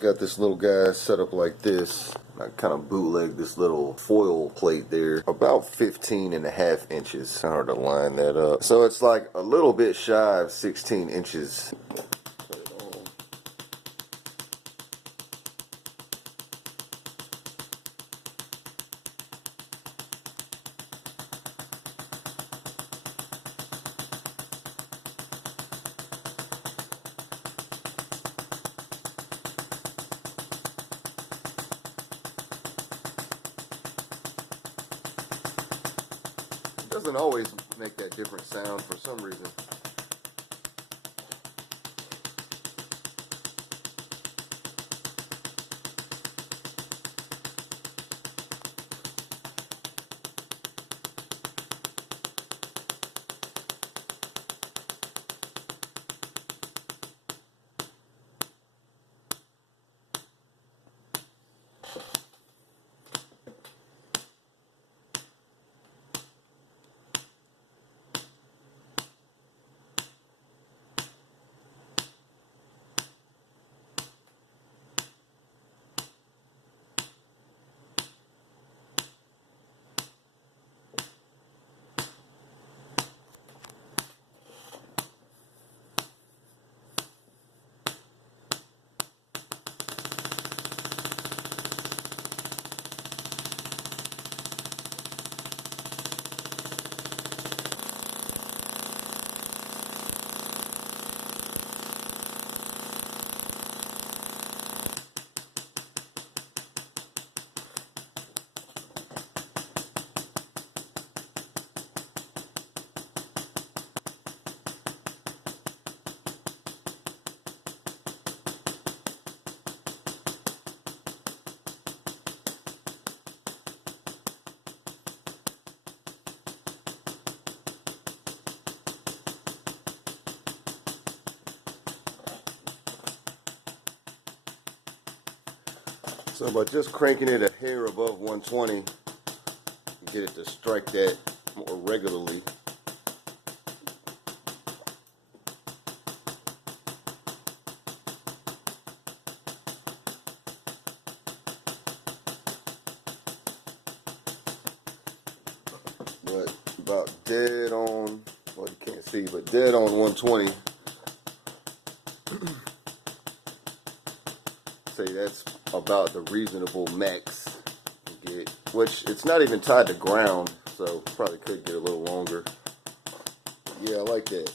Got this little guy set up like this. I kind of bootleg this little foil plate there, about 15.5 inches. It's hard to line that up. So it's like a little bit shy of 16 inches. Put it on. Doesn't always make that different sound for some reason. So by just cranking it a hair above 120, you get it to strike that more regularly. But about dead on, well, you can't see, but dead on 120. Say that's about the reasonable max you get, which it's not even tied to ground, so probably could get a little longer. Yeah, I like that.